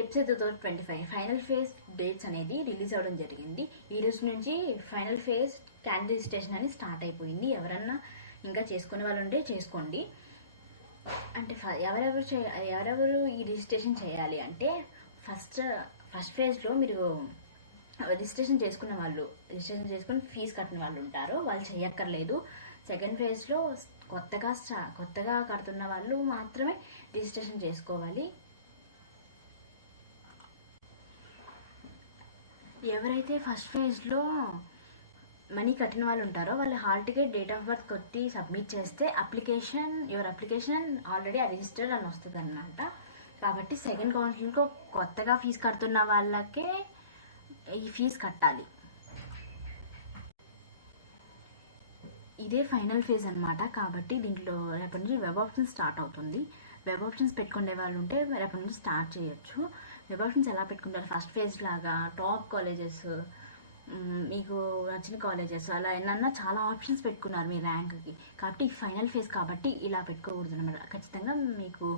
Episode 2025 final phase dates అనేది release అవ్వడం జరిగింది. ఈ రోజు నుంచి ఫైనల్ ఫేజ్ క్యాండిడేట్ రిజిస్ట్రేషన్ అని స్టార్ట్ అయిపోయింది. ఎవరన్నా ఇంకా చేసుకునే వాళ్ళు ఉంటే చేసుకోండి. అంటే ఎవరెవరు ఈ రిజిస్ట్రేషన్ చేయాలి అంటే ఫస్ట్ ఫేజ్లో మీరు రిజిస్ట్రేషన్ చేసుకుని ఫీజు కట్టిన వాళ్ళు ఉంటారు, వాళ్ళు చేయక్కర్లేదు. సెకండ్ ఫేజ్లో కొత్తగా కడుతున్న వాళ్ళు మాత్రమే రిజిస్ట్రేషన్ చేసుకోవాలి. ఎవరైతే ఫస్ట్ ఫేజ్లో మనీ కట్టిన వాళ్ళు ఉంటారో వాళ్ళు hall ticket, date of birth కొట్టి సబ్మిట్ చేస్తే యువర్ అప్లికేషన్ ఆల్రెడీ రిజిస్టర్డ్ అని వస్తుంది అన్నమాట. కాబట్టి సెకండ్ కౌన్సిలింగ్లో కొత్తగా ఫీజు కడుతున్న వాళ్ళకే ఈ ఫీజు కట్టాలి. ఇదే ఫైనల్ ఫేజ్ అనమాట. కాబట్టి దీంట్లో రేపటి నుంచి వెబ్ ఆప్షన్స్ స్టార్ట్ అవుతుంది. వెబ్ ఆప్షన్స్ పెట్టుకునే వాళ్ళు ఉంటే రేపటి నుంచి స్టార్ట్ చేయొచ్చు. వెబ్ ఆప్షన్స్ ఎలా పెట్టుకుంటారు? ఫస్ట్ ఫేజ్ లాగా టాప్ కాలేజెస్, మీకు నచ్చిన కాలేజెస్ అలా ఏమన్నా చాలా ఆప్షన్స్ పెట్టుకున్నారు మీ ర్యాంక్కి. కాబట్టి ఫైనల్ ఫేజ్ కాబట్టి ఇలా పెట్టుకోకూడదు అనమాట. ఖచ్చితంగా మీకు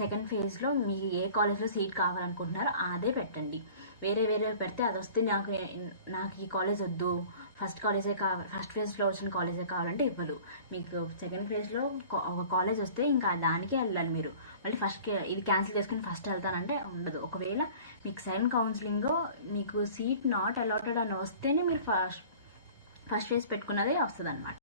సెకండ్ ఫేజ్లో మీకు ఏ కాలేజ్లో సీట్ కావాలనుకుంటున్నారో అదే పెట్టండి. వేరే పెడితే అది వస్తే నాకు ఈ కాలేజ్ వద్దు, ఫస్ట్ ఫేజ్లో వచ్చిన కాలేజే కావాలంటే ఇవ్వదు. మీకు సెకండ్ ఫేజ్లో ఒక కాలేజ్ వస్తే ఇంకా దానికే వెళ్ళాలి మీరు. మళ్ళీ ఇది క్యాన్సిల్ చేసుకుని ఫస్ట్ వెళ్తానంటే ఉండదు. ఒకవేళ మీకు సెకండ్ కౌన్సిలింగ్ మీకు సీట్ నాట్ అలాటెడ్ అని వస్తేనే మీరు ఫస్ట్ ఫేజ్ పెట్టుకున్నదే వస్తుంది అనమాట.